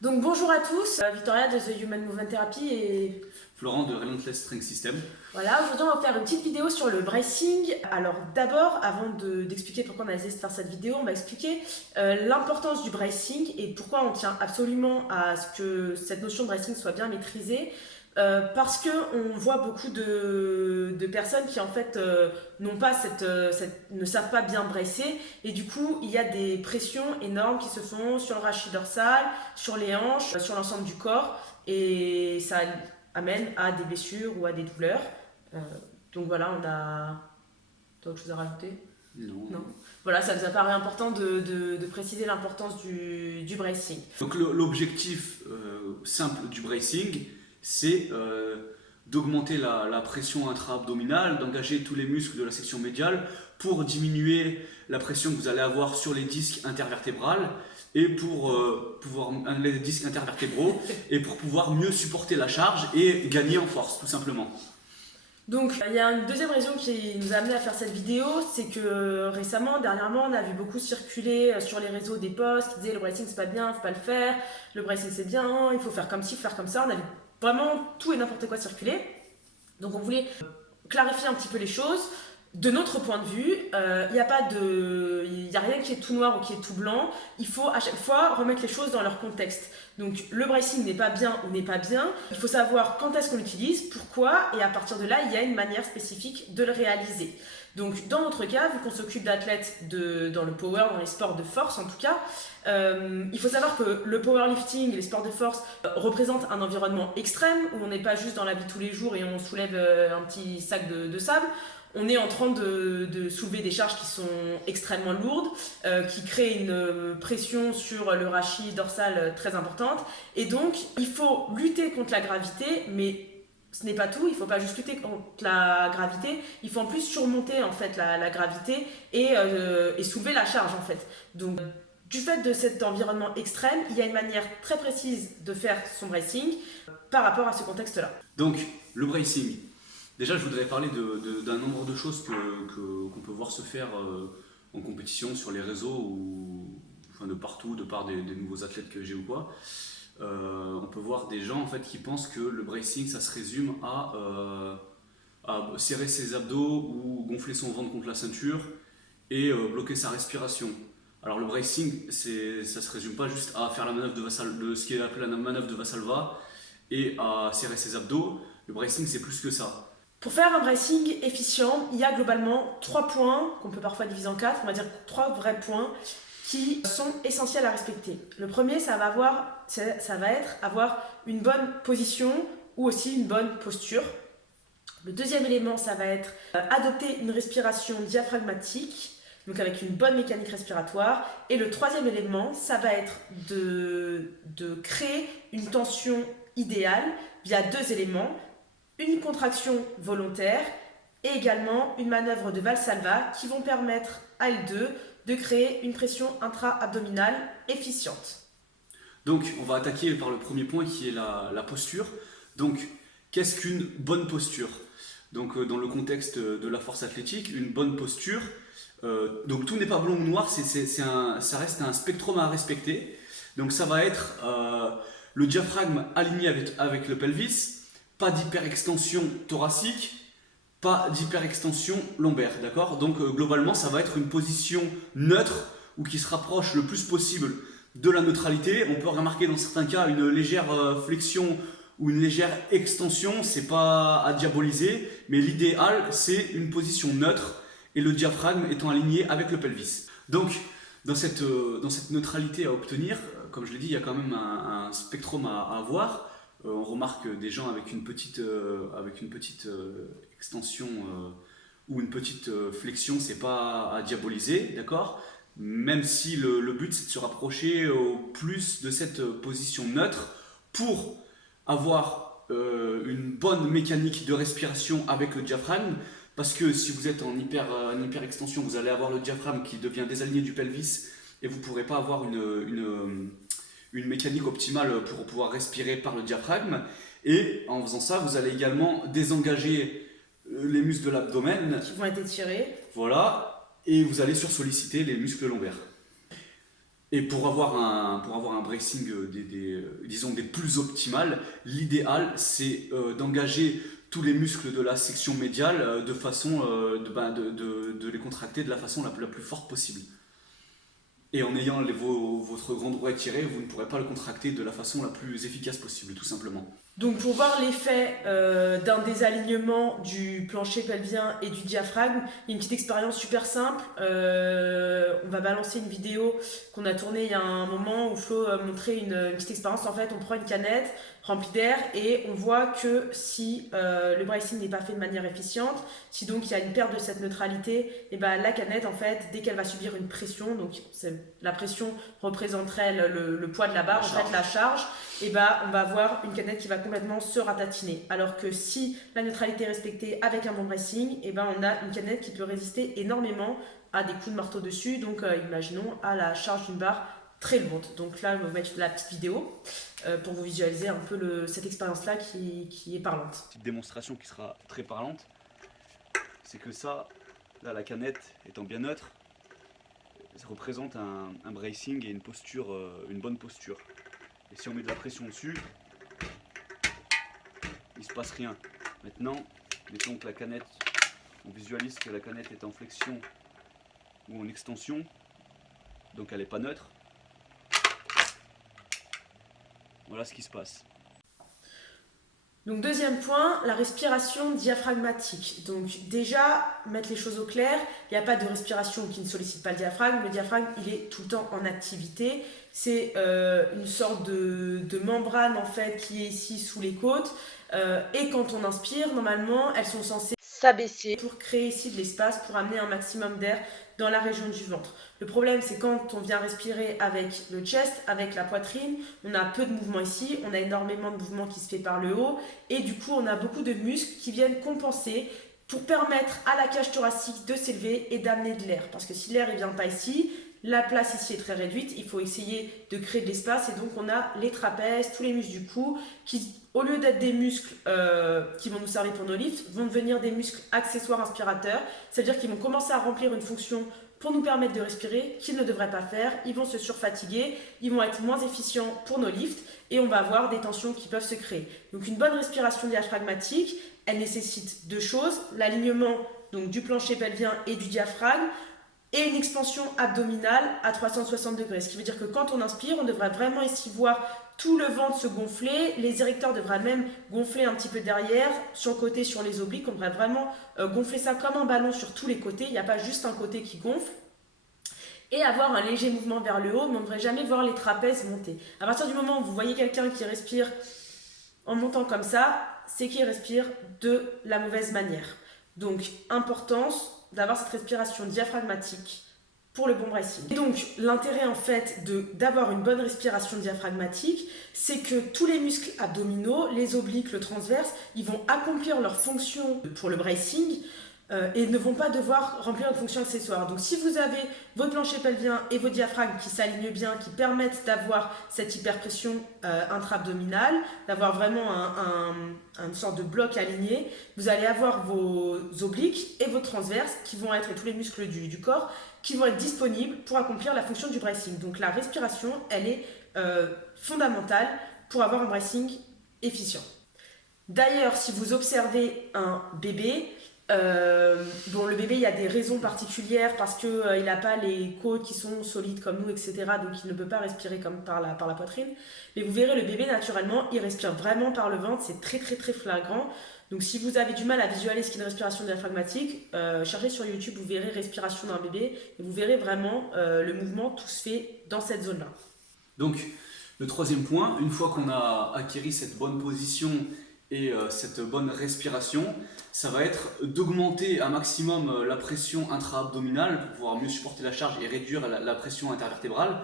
Donc bonjour à tous, Victoria de The Human Movement Therapy et Florent de Relentless Strength System. voilà, aujourd'hui on va faire une petite vidéo sur le bracing. Alors d'abord, avant d'expliquer pourquoi on a décidé de faire cette vidéo, on va expliquer l'importance du bracing et pourquoi on tient absolument à ce que cette notion de bracing soit bien maîtrisée. Parce qu'on voit beaucoup de personnes qui en fait n'ont pas ne savent pas bien bracer et du coup il y a des pressions énormes qui se font sur le rachis dorsal, sur les hanches, sur l'ensemble du corps et ça amène à des blessures ou à des douleurs. Euh, donc voilà, t'as autre chose à rajouter? Non. Non. Voilà, ça nous apparaît important de préciser l'importance du bracing. Donc l'objectif simple du bracing, c'est d'augmenter la pression intra-abdominale, d'engager tous les muscles de la section médiale pour diminuer la pression que vous allez avoir sur les disques intervertébrales et pour les disques intervertébraux et pour pouvoir mieux supporter la charge et gagner en force, tout simplement. Donc il y a une deuxième raison qui nous a amené à faire cette vidéo, c'est que dernièrement, on a vu beaucoup circuler sur les réseaux des posts qui disaient le bracing c'est pas bien, faut pas le faire, le bracing c'est bien, il faut faire comme ci, faut faire comme ça. On a vu vraiment tout et n'importe quoi circuler. Donc on voulait clarifier un petit peu les choses. De notre point de vue, il n'y a rien qui est tout noir ou qui est tout blanc. Il faut à chaque fois remettre les choses dans leur contexte. Donc le bracing n'est pas bien ou n'est pas bien. Il faut savoir quand est-ce qu'on l'utilise, pourquoi, et à partir de là, il y a une manière spécifique de le réaliser. Donc dans notre cas, vu qu'on s'occupe d'athlètes dans le power, dans les sports de force en tout cas, il faut savoir que le powerlifting et les sports de force représentent un environnement extrême où on n'est pas juste dans la vie de tous les jours et on soulève un petit sac de sable. On est en train de soulever des charges qui sont extrêmement lourdes, qui créent une pression sur le rachis dorsal très importante. Et donc, il faut lutter contre la gravité, mais ce n'est pas tout. Il ne faut pas juste lutter contre la gravité, il faut en plus surmonter en fait la gravité et soulever la charge en fait. Donc, du fait de cet environnement extrême, il y a une manière très précise de faire son bracing par rapport à ce contexte-là. Donc le bracing. Déjà, je voudrais parler d'un nombre de choses qu'on peut voir se faire en compétition sur les réseaux ou enfin de partout, de par des nouveaux athlètes que j'ai ou quoi. On peut voir des gens en fait qui pensent que le bracing, ça se résume à serrer ses abdos ou gonfler son ventre contre la ceinture et bloquer sa respiration. Alors le bracing, ça se résume pas juste à faire la manœuvre de ce qui est appelé la manœuvre de Valsalva et à serrer ses abdos. Le bracing, c'est plus que ça. Pour faire un bracing efficient, il y a globalement 3 points, qu'on peut parfois diviser en 4, on va dire 3 vrais points, qui sont essentiels à respecter. Le premier, ça va être avoir une bonne position ou aussi une bonne posture. Le deuxième élément, ça va être adopter une respiration diaphragmatique, donc avec une bonne mécanique respiratoire. Et le troisième élément, ça va être de créer une tension idéale via 2 éléments. Une contraction volontaire et également une manœuvre de Valsalva qui vont permettre à L2 de créer une pression intra-abdominale efficiente. Donc on va attaquer par le premier point qui est la posture. Donc qu'est-ce qu'une bonne posture? Donc dans le contexte de la force athlétique, une bonne posture, donc tout n'est pas blanc ou noir, ça reste un spectrum à respecter. Donc ça va être le diaphragme aligné avec le pelvis, pas d'hyperextension thoracique, pas d'hyperextension lombaire, d'accord? Donc globalement, ça va être une position neutre ou qui se rapproche le plus possible de la neutralité. On peut remarquer dans certains cas une légère flexion ou une légère extension, c'est pas à diaboliser, mais l'idéal c'est une position neutre et le diaphragme étant aligné avec le pelvis. Donc dans cette neutralité à obtenir, comme je l'ai dit, il y a quand même un spectrum à avoir. On remarque des gens avec une petite extension ou une petite flexion, c'est pas à diaboliser, d'accord? Même si le but c'est de se rapprocher au plus de cette position neutre pour avoir une bonne mécanique de respiration avec le diaphragme, parce que si vous êtes en hyper extension, vous allez avoir le diaphragme qui devient désaligné du pelvis et vous ne pourrez pas avoir une mécanique optimale pour pouvoir respirer par le diaphragme. Et en faisant ça, vous allez également désengager les muscles de l'abdomen. Qui vont être étirés. Voilà. Et vous allez sursolliciter les muscles lombaires. Et pour avoir un bracing disons des plus optimales, l'idéal c'est d'engager tous les muscles de la section médiale de façon de les contracter de la façon la plus forte possible. Et en ayant votre grand droit étiré, vous ne pourrez pas le contracter de la façon la plus efficace possible, tout simplement. Donc pour voir l'effet d'un désalignement du plancher pelvien et du diaphragme, il y a une petite expérience super simple. On va balancer une vidéo qu'on a tournée il y a un moment où Flo montrait une petite expérience. En fait, on prend une canette remplie d'air et on voit que si le bracing n'est pas fait de manière efficiente, si donc il y a une perte de cette neutralité, et ben la canette, en fait, dès qu'elle va subir une pression, donc la pression représenterait le poids de la barre, en fait la charge, et bah on va avoir une canette qui va complètement se ratatiner. Alors que si la neutralité est respectée avec un bon bracing, et ben on a une canette qui peut résister énormément à des coups de marteau dessus, donc imaginons à la charge d'une barre très lourde. Donc là, je vais vous mettre la petite vidéo pour vous visualiser un peu cette expérience-là qui est parlante. Petite démonstration qui sera très parlante, c'est que ça, là la canette étant bien neutre, ça représente un bracing et une posture, une bonne posture. Et si on met de la pression dessus, il ne se passe rien. Maintenant, mettons que la canette, on visualise que la canette est en flexion ou en extension, donc elle n'est pas neutre. Voilà ce qui se passe. Donc deuxième point, la respiration diaphragmatique. Donc déjà, mettre les choses au clair, il n'y a pas de respiration qui ne sollicite pas le diaphragme. Le diaphragme, il est tout le temps en activité. C'est une sorte de membrane en fait qui est ici sous les côtes. Et quand on inspire, normalement, elles sont censées s'abaisser pour créer ici de l'espace, pour amener un maximum d'air dans la région du ventre. Le problème, c'est quand on vient respirer avec le chest, avec la poitrine, on a peu de mouvement ici, on a énormément de mouvement qui se fait par le haut, et du coup, on a beaucoup de muscles qui viennent compenser pour permettre à la cage thoracique de s'élever et d'amener de l'air. Parce que si l'air ne vient pas ici, la place ici est très réduite, il faut essayer de créer de l'espace, et donc on a les trapèzes, tous les muscles du cou, qui, au lieu d'être des muscles qui vont nous servir pour nos lifts, vont devenir des muscles accessoires inspirateurs. C'est-à-dire qu'ils vont commencer à remplir une fonction pour nous permettre de respirer, qu'ils ne devraient pas faire. Ils vont se surfatiguer, ils vont être moins efficients pour nos lifts, et on va avoir des tensions qui peuvent se créer. Donc une bonne respiration diaphragmatique, elle nécessite deux choses, l'alignement donc du plancher pelvien et du diaphragme, et une expansion abdominale à 360 degrés. Ce qui veut dire que quand on inspire, on devrait vraiment ici voir tout le ventre se gonfler, les érecteurs devraient même gonfler un petit peu derrière, sur le côté, sur les obliques, on devrait vraiment gonfler ça comme un ballon sur tous les côtés, il n'y a pas juste un côté qui gonfle, et avoir un léger mouvement vers le haut, mais on ne devrait jamais voir les trapèzes monter. À partir du moment où vous voyez quelqu'un qui respire en montant comme ça, c'est qu'il respire de la mauvaise manière. Donc, importance d'avoir cette respiration diaphragmatique pour le bon bracing. Et donc, l'intérêt en fait d'avoir une bonne respiration diaphragmatique, c'est que tous les muscles abdominaux, les obliques, le transverse, ils vont accomplir leur fonction pour le bracing et ne vont pas devoir remplir une fonction accessoire. Donc si vous avez votre plancher pelvien et vos diaphragmes qui s'alignent bien, qui permettent d'avoir cette hyperpression intra-abdominale, d'avoir vraiment une sorte de bloc aligné, vous allez avoir vos obliques et vos transverses qui vont être, et tous les muscles du corps, qui vont être disponibles pour accomplir la fonction du bracing. Donc la respiration, elle est fondamentale pour avoir un bracing efficient. D'ailleurs, si vous observez un bébé, bon, le bébé, il y a des raisons particulières parce qu'il n'a pas les côtes qui sont solides comme nous, etc. Donc il ne peut pas respirer comme par la poitrine. Mais vous verrez, le bébé, naturellement, il respire vraiment par le ventre. C'est très, très, très flagrant. Donc si vous avez du mal à visualiser ce qu'est une respiration diaphragmatique, cherchez sur YouTube, vous verrez respiration d'un bébé. Et vous verrez vraiment le mouvement, tout se fait dans cette zone-là. Donc, le troisième point, une fois qu'on a acquis cette bonne position et cette bonne respiration, ça va être d'augmenter un maximum la pression intra-abdominale pour pouvoir mieux supporter la charge et réduire la pression intervertébrale,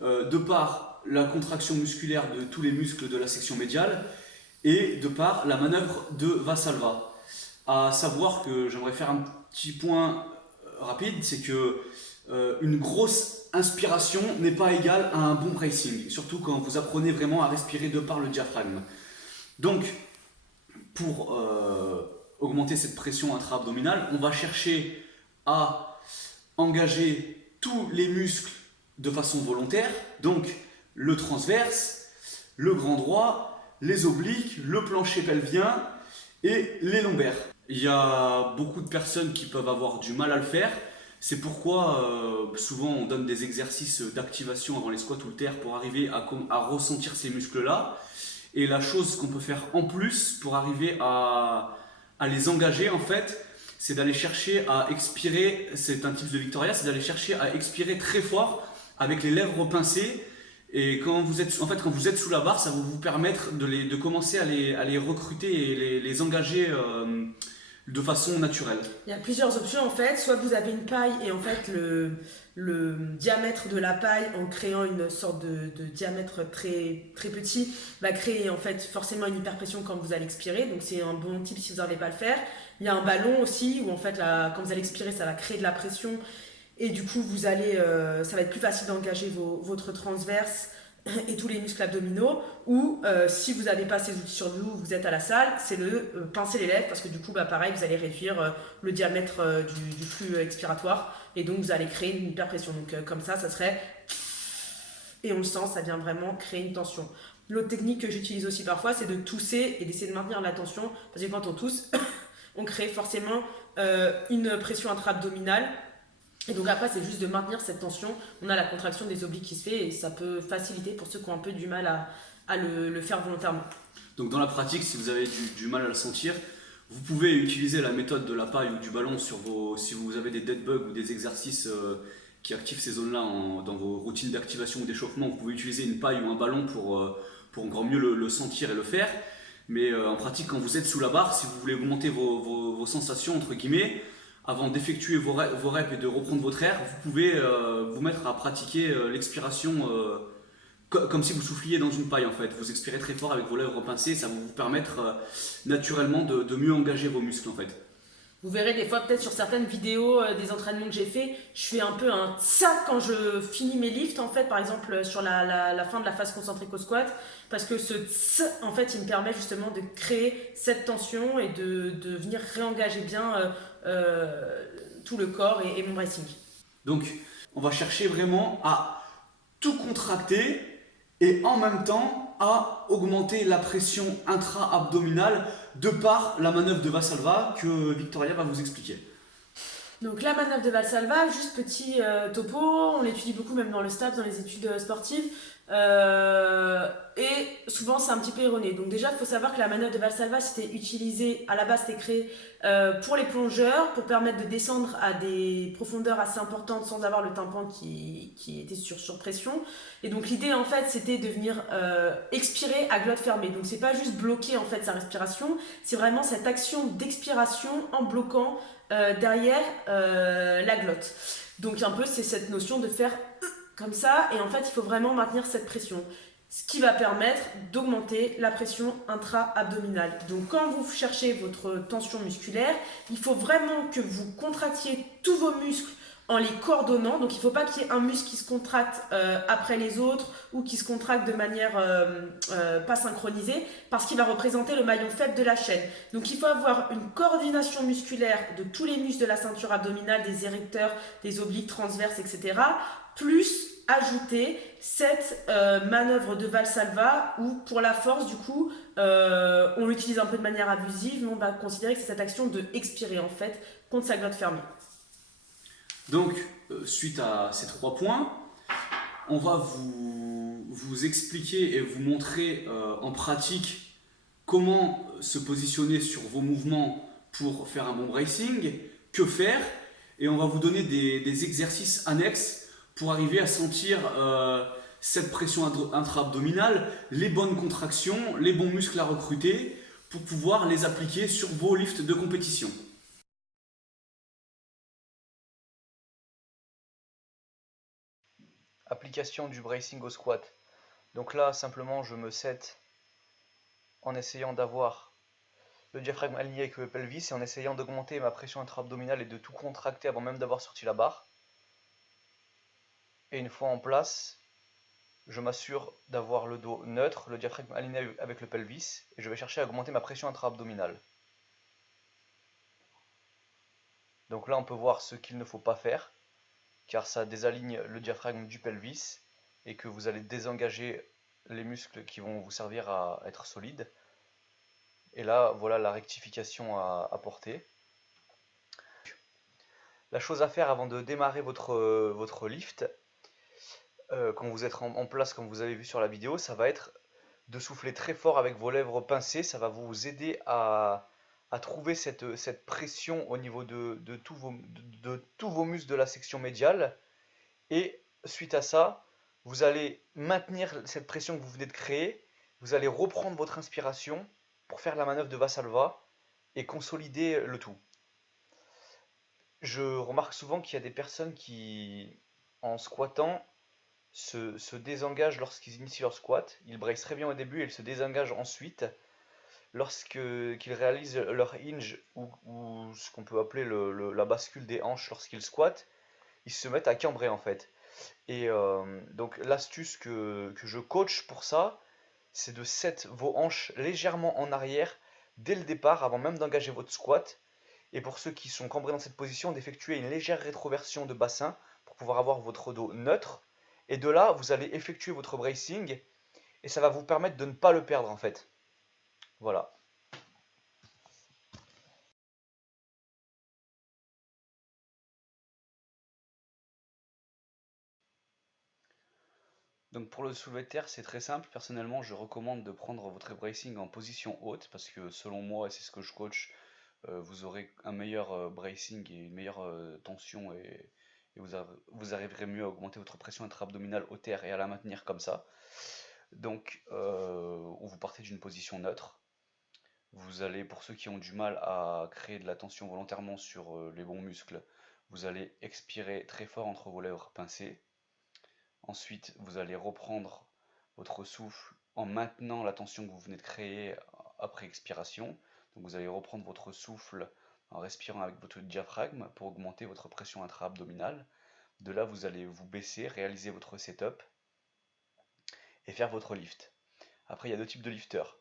de par la contraction musculaire de tous les muscles de la section médiale et de par la manœuvre de Valsalva. À savoir que j'aimerais faire un petit point rapide, c'est que une grosse inspiration n'est pas égale à un bon bracing, surtout quand vous apprenez vraiment à respirer de par le diaphragme. Donc, pour augmenter cette pression intra-abdominale, on va chercher à engager tous les muscles de façon volontaire. Donc le transverse, le grand droit, les obliques, le plancher pelvien et les lombaires. Il y a beaucoup de personnes qui peuvent avoir du mal à le faire. C'est pourquoi souvent on donne des exercices d'activation avant les squats ou le terre pour arriver à ressentir ces muscles-là. Et la chose qu'on peut faire en plus pour arriver à les engager en fait, c'est d'aller chercher à expirer, c'est un type de Victoria, c'est d'aller chercher à expirer très fort avec les lèvres pincées. Et quand vous êtes, en fait, quand vous êtes sous la barre, ça va vous permettre de commencer à les recruter et les engager de façon naturelle. Il y a plusieurs options en fait. Soit vous avez une paille et en fait le diamètre de la paille, en créant une sorte de diamètre très, très petit, va créer en fait forcément une hyperpression quand vous allez expirer. Donc c'est un bon type si vous n'arrivez pas à le faire. Il y a un ballon aussi où en fait quand vous allez expirer, ça va créer de la pression et du coup vous allez, ça va être plus facile d'engager votre transverse et tous les muscles abdominaux. Ou si vous n'avez pas ces outils sur vous, vous êtes à la salle, c'est le pincer les lèvres parce que du coup pareil vous allez réduire le diamètre du flux expiratoire et donc vous allez créer une hyperpression. Donc comme ça serait et on le sent, ça vient vraiment créer une tension. L'autre technique que j'utilise aussi parfois, c'est de tousser et d'essayer de maintenir la tension parce que quand on tousse on crée forcément une pression intra-abdominale. Et donc après, c'est juste de maintenir cette tension. On a la contraction des obliques qui se fait et ça peut faciliter pour ceux qui ont un peu du mal à le faire volontairement. Donc dans la pratique, si vous avez du mal à le sentir, vous pouvez utiliser la méthode de la paille ou du ballon si vous avez des dead bugs ou des exercices qui activent ces zones-là dans vos routines d'activation ou d'échauffement. Vous pouvez utiliser une paille ou un ballon pour encore mieux le sentir et le faire. Mais en pratique, quand vous êtes sous la barre, si vous voulez augmenter vos sensations, entre guillemets, avant d'effectuer vos reps et de reprendre votre air, vous pouvez vous mettre à pratiquer l'expiration comme si vous souffliez dans une paille en fait. Vous expirez très fort avec vos lèvres pincées, ça va vous permettre naturellement de mieux engager vos muscles en fait. Vous verrez des fois peut-être sur certaines vidéos des entraînements que j'ai fait, je fais un peu un tsa quand je finis mes lifts en fait, par exemple sur la fin de la phase concentrique au squat, parce que ce tsa en fait il me permet justement de créer cette tension et de venir réengager bien tout le corps et mon bracing. Donc on va chercher vraiment à tout contracter et en même temps à augmenter la pression intra-abdominale de par la manœuvre de Valsalva que Victoria va vous expliquer. Donc la manœuvre de Valsalva, juste petit topo, on l'étudie beaucoup même dans le STAPS, dans les études sportives, et souvent c'est un petit peu erroné. Donc déjà il faut savoir que la manœuvre de Valsalva c'était utilisée, à la base c'était créé pour les plongeurs, pour permettre de descendre à des profondeurs assez importantes sans avoir le tympan qui était sur pression. Et donc l'idée en fait c'était de venir expirer à glotte fermée. Donc c'est pas juste bloquer en fait sa respiration, c'est vraiment cette action d'expiration en bloquant derrière la glotte. Donc un peu c'est cette notion de faire comme ça et en fait il faut vraiment maintenir cette pression. Ce qui va permettre d'augmenter la pression intra-abdominale. Donc quand vous cherchez votre tension musculaire, il faut vraiment que vous contractiez tous vos muscles en les coordonnant. Donc il ne faut pas qu'il y ait un muscle qui se contracte après les autres ou qui se contracte de manière pas synchronisée parce qu'il va représenter le maillon faible de la chaîne. Donc il faut avoir une coordination musculaire de tous les muscles de la ceinture abdominale, des érecteurs, des obliques transverses, etc. Plus ajouter cette manœuvre de Valsalva où pour la force du coup on l'utilise un peu de manière abusive mais on va considérer que c'est cette action de expirer en fait contre sa glotte fermée. Donc suite à ces 3 points, on va vous expliquer et vous montrer en pratique comment se positionner sur vos mouvements pour faire un bon bracing, que faire, et on va vous donner des exercices annexes pour arriver à sentir cette pression intra-abdominale, les bonnes contractions, les bons muscles à recruter pour pouvoir les appliquer sur vos lifts de compétition. Application du bracing au squat. Donc là, simplement, je me set en essayant d'avoir le diaphragme aligné avec le pelvis et en essayant d'augmenter ma pression intra-abdominale et de tout contracter avant même d'avoir sorti la barre. Et une fois en place, je m'assure d'avoir le dos neutre, le diaphragme aligné avec le pelvis, et je vais chercher à augmenter ma pression intra-abdominale. Donc là, on peut voir ce qu'il ne faut pas faire. car ça désaligne le diaphragme du pelvis et que vous allez désengager les muscles qui vont vous servir à être solide. Et là, voilà la rectification à apporter. La chose à faire avant de démarrer votre lift, quand vous êtes en place, comme vous avez vu sur la vidéo, ça va être de souffler très fort avec vos lèvres pincées. Ça va vous aider à trouver cette pression au niveau de tous vos muscles de la section médiale. Et suite à ça, vous allez maintenir cette pression que vous venez de créer. Vous allez reprendre votre inspiration pour faire la manœuvre de Valsalva et consolider le tout. Je remarque souvent qu'il y a des personnes qui, en squattant, se désengagent lorsqu'ils initient leur squat. Ils braillent très bien au début et ils se désengagent ensuite. Lorsqu'ils réalisent leur hinge ou ce qu'on peut appeler la bascule des hanches lorsqu'ils squattent, ils se mettent à cambrer en fait. Et donc l'astuce que je coach pour ça, c'est de set vos hanches légèrement en arrière dès le départ, avant même d'engager votre squat. Et pour ceux qui sont cambrés dans cette position, d'effectuer une légère rétroversion de bassin pour pouvoir avoir votre dos neutre. Et de là, vous allez effectuer votre bracing et ça va vous permettre de ne pas le perdre en fait. Voilà. Donc pour le soulevé de terre, c'est très simple. Personnellement, je recommande de prendre votre bracing en position haute parce que selon moi, et c'est ce que je coach, vous aurez un meilleur bracing et une meilleure tension et vous arriverez mieux à augmenter votre pression intra-abdominale au terre et à la maintenir comme ça. Donc, vous partez d'une position neutre. Vous allez, pour ceux qui ont du mal à créer de la tension volontairement sur les bons muscles, vous allez expirer très fort entre vos lèvres pincées. Ensuite, vous allez reprendre votre souffle en maintenant la tension que vous venez de créer après expiration. Donc vous allez reprendre votre souffle en respirant avec votre diaphragme pour augmenter votre pression intra-abdominale. De là, vous allez vous baisser, réaliser votre setup et faire votre lift. Après, il y a deux types de lifters.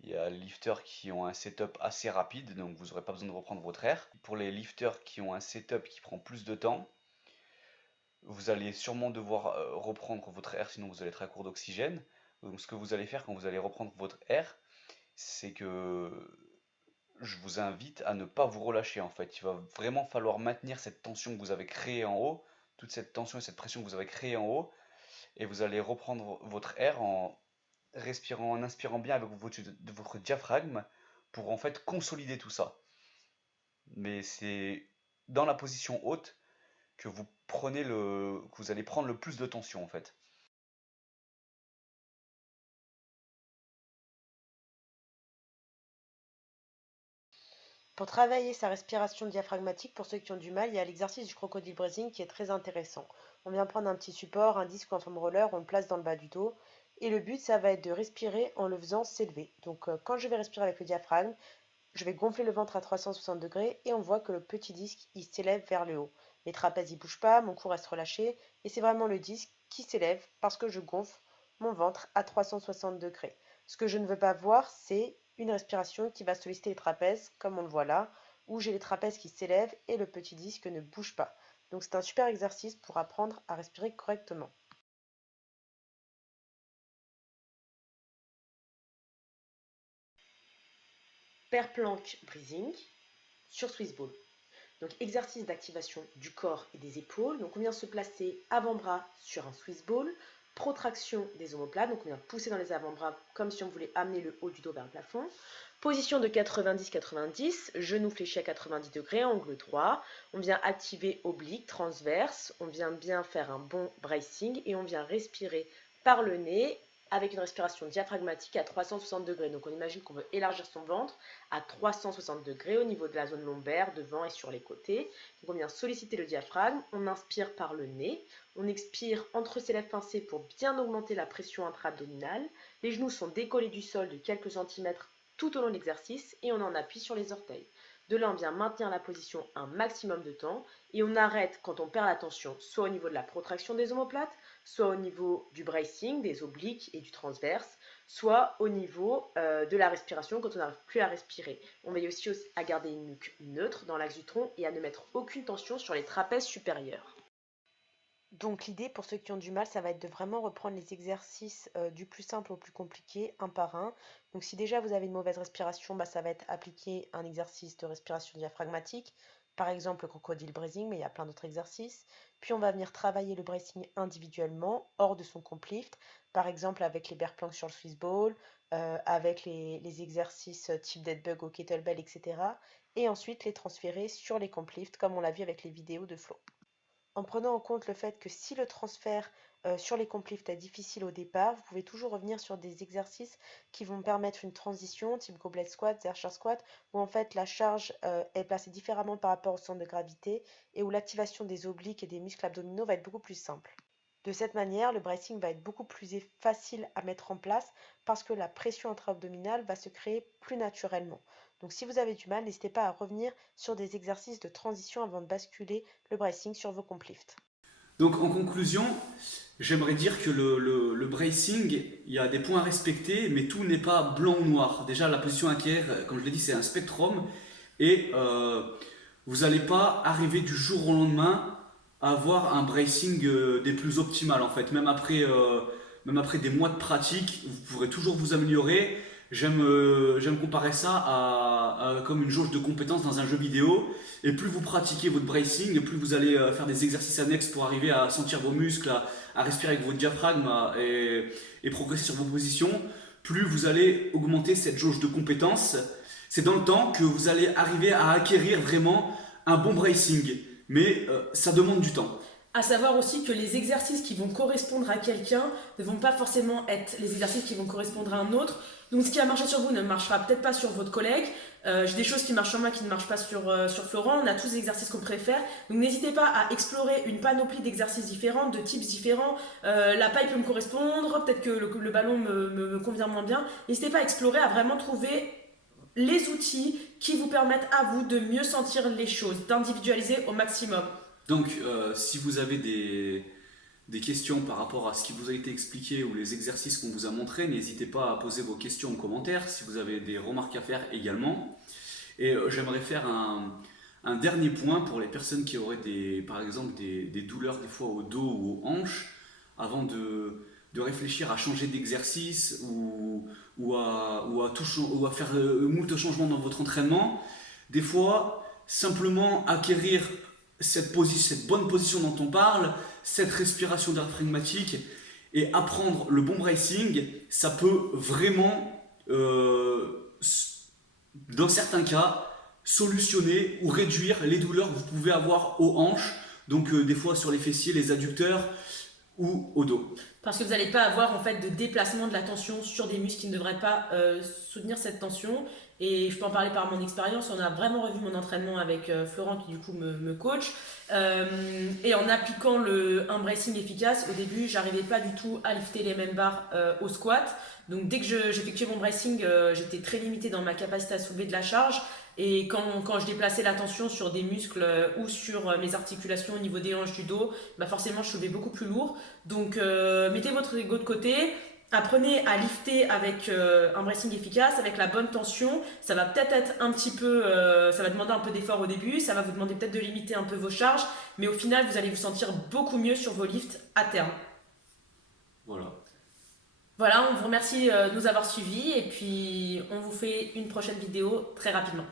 Il y a les lifters qui ont un setup assez rapide, donc vous n'aurez pas besoin de reprendre votre air. Pour les lifters qui ont un setup qui prend plus de temps, vous allez sûrement devoir reprendre votre air, sinon vous allez être à court d'oxygène. Donc ce que vous allez faire quand vous allez reprendre votre air, c'est que je vous invite à ne pas vous relâcher en fait. Il va vraiment falloir maintenir cette tension que vous avez créée en haut, toute cette tension et cette pression que vous avez créée en haut, et vous allez reprendre votre air en respirant, en inspirant bien avec votre diaphragme pour en fait consolider tout ça. Mais c'est dans la position haute que vous allez prendre le plus de tension en fait. Pour travailler sa respiration diaphragmatique, pour ceux qui ont du mal, il y a l'exercice du crocodile breathing qui est très intéressant. On vient prendre un petit support, un disque ou un foam roller, on le place dans le bas du dos. Et le but, ça va être de respirer en le faisant s'élever. Donc quand je vais respirer avec le diaphragme, je vais gonfler le ventre à 360 degrés et on voit que le petit disque, il s'élève vers le haut. Les trapèzes, ils bougent pas, mon cou reste relâché. Et c'est vraiment le disque qui s'élève parce que je gonfle mon ventre à 360 degrés. Ce que je ne veux pas voir, c'est une respiration qui va solliciter les trapèzes, comme on le voit là, où j'ai les trapèzes qui s'élèvent et le petit disque ne bouge pas. Donc c'est un super exercice pour apprendre à respirer correctement. Père plank breathing sur Swiss ball. Donc exercice d'activation du corps et des épaules. Donc on vient se placer avant-bras sur un Swiss ball, protraction des omoplates, donc on vient pousser dans les avant-bras comme si on voulait amener le haut du dos vers le plafond. Position de 90-90, genou fléchi à 90 degrés, angle droit. On vient activer oblique, transverse, on vient bien faire un bon bracing et on vient respirer par le nez avec une respiration diaphragmatique à 360 degrés. Donc on imagine qu'on veut élargir son ventre à 360 degrés au niveau de la zone lombaire, devant et sur les côtés. Donc on vient solliciter le diaphragme, on inspire par le nez, on expire entre ses lèvres pincées pour bien augmenter la pression intra-abdominale. Les genoux sont décollés du sol de quelques centimètres tout au long de l'exercice et on en appuie sur les orteils. De là, on vient maintenir la position un maximum de temps et on arrête quand on perd la tension, soit au niveau de la protraction des omoplates, soit au niveau du bracing, des obliques et du transverse, soit au niveau de la respiration quand on n'arrive plus à respirer. On veille aussi à garder une nuque neutre dans l'axe du tronc et à ne mettre aucune tension sur les trapèzes supérieurs. Donc l'idée pour ceux qui ont du mal, ça va être de vraiment reprendre les exercices du plus simple au plus compliqué, un par un. Donc si déjà vous avez une mauvaise respiration, ça va être appliquer un exercice de respiration diaphragmatique, par exemple le crocodile breathing, mais il y a plein d'autres exercices. Puis on va venir travailler le bracing individuellement, hors de son complift, par exemple avec les bear planks sur le Swiss ball, avec les exercices type dead bug au kettlebell, etc. Et ensuite les transférer sur les complifts, comme on l'a vu avec les vidéos de Flo. En prenant en compte le fait que si le transfert sur les complifts est difficile au départ, vous pouvez toujours revenir sur des exercices qui vont permettre une transition, type goblet squat, Zercher squat, où en fait la charge est placée différemment par rapport au centre de gravité et où l'activation des obliques et des muscles abdominaux va être beaucoup plus simple. De cette manière, le bracing va être beaucoup plus facile à mettre en place parce que la pression intra-abdominale va se créer plus naturellement. Donc si vous avez du mal, n'hésitez pas à revenir sur des exercices de transition avant de basculer le bracing sur vos complifts. Donc en conclusion, j'aimerais dire que le bracing, il y a des points à respecter, mais tout n'est pas blanc ou noir. Déjà, la position acquiert, comme je l'ai dit, c'est un spectrum, et vous n'allez pas arriver du jour au lendemain à avoir un bracing des plus optimales en fait. Même après des mois de pratique, vous pourrez toujours vous améliorer. J'aime comparer ça comme une jauge de compétences dans un jeu vidéo. Et plus vous pratiquez votre bracing, plus vous allez faire des exercices annexes pour arriver à sentir vos muscles, à respirer avec votre diaphragme et progresser sur vos positions, plus vous allez augmenter cette jauge de compétences. C'est dans le temps que vous allez arriver à acquérir vraiment un bon bracing. Mais ça demande du temps. À savoir aussi que les exercices qui vont correspondre à quelqu'un ne vont pas forcément être les exercices qui vont correspondre à un autre. Donc ce qui a marché sur vous ne marchera peut-être pas sur votre collègue. J'ai des choses qui marchent sur moi qui ne marchent pas sur Florent. On a tous des exercices qu'on préfère. Donc n'hésitez pas à explorer une panoplie d'exercices différents, de types différents. La paille peut me correspondre, peut-être que le ballon me convient moins bien. N'hésitez pas à explorer, à vraiment trouver les outils qui vous permettent à vous de mieux sentir les choses, d'individualiser au maximum. Donc, si vous avez des questions par rapport à ce qui vous a été expliqué ou les exercices qu'on vous a montrés, n'hésitez pas à poser vos questions en commentaire, si vous avez des remarques à faire également. Et j'aimerais faire un dernier point pour les personnes qui auraient par exemple des douleurs des fois au dos ou aux hanches, avant de réfléchir à changer d'exercice ou à faire moult changements dans votre entraînement. Des fois, simplement acquérir cette bonne position dont on parle, cette respiration diaphragmatique et apprendre le bon bracing, ça peut vraiment, dans certains cas, solutionner ou réduire les douleurs que vous pouvez avoir aux hanches, donc des fois sur les fessiers, les adducteurs ou au dos. Parce que vous n'allez pas avoir en fait de déplacement de la tension sur des muscles qui ne devraient pas soutenir cette tension. Et je peux en parler par mon expérience. On a vraiment revu mon entraînement avec Florent qui du coup me coach. Et en appliquant un bracing efficace, au début, j'arrivais pas du tout à lifter les mêmes barres au squat. Donc dès que j'effectuais mon bracing, j'étais très limitée dans ma capacité à soulever de la charge. Et quand je déplaçais la tension sur des muscles ou sur mes articulations au niveau des hanches, du dos, forcément je soulevais beaucoup plus lourd. Donc mettez votre ego de côté, apprenez à lifter avec un bracing efficace, avec la bonne tension. Ça va peut-être être un petit peu, ça va demander un peu d'effort au début, ça va vous demander peut-être de limiter un peu vos charges, mais au final vous allez vous sentir beaucoup mieux sur vos lifts à terme. Voilà, on vous remercie de nous avoir suivis et puis on vous fait une prochaine vidéo très rapidement.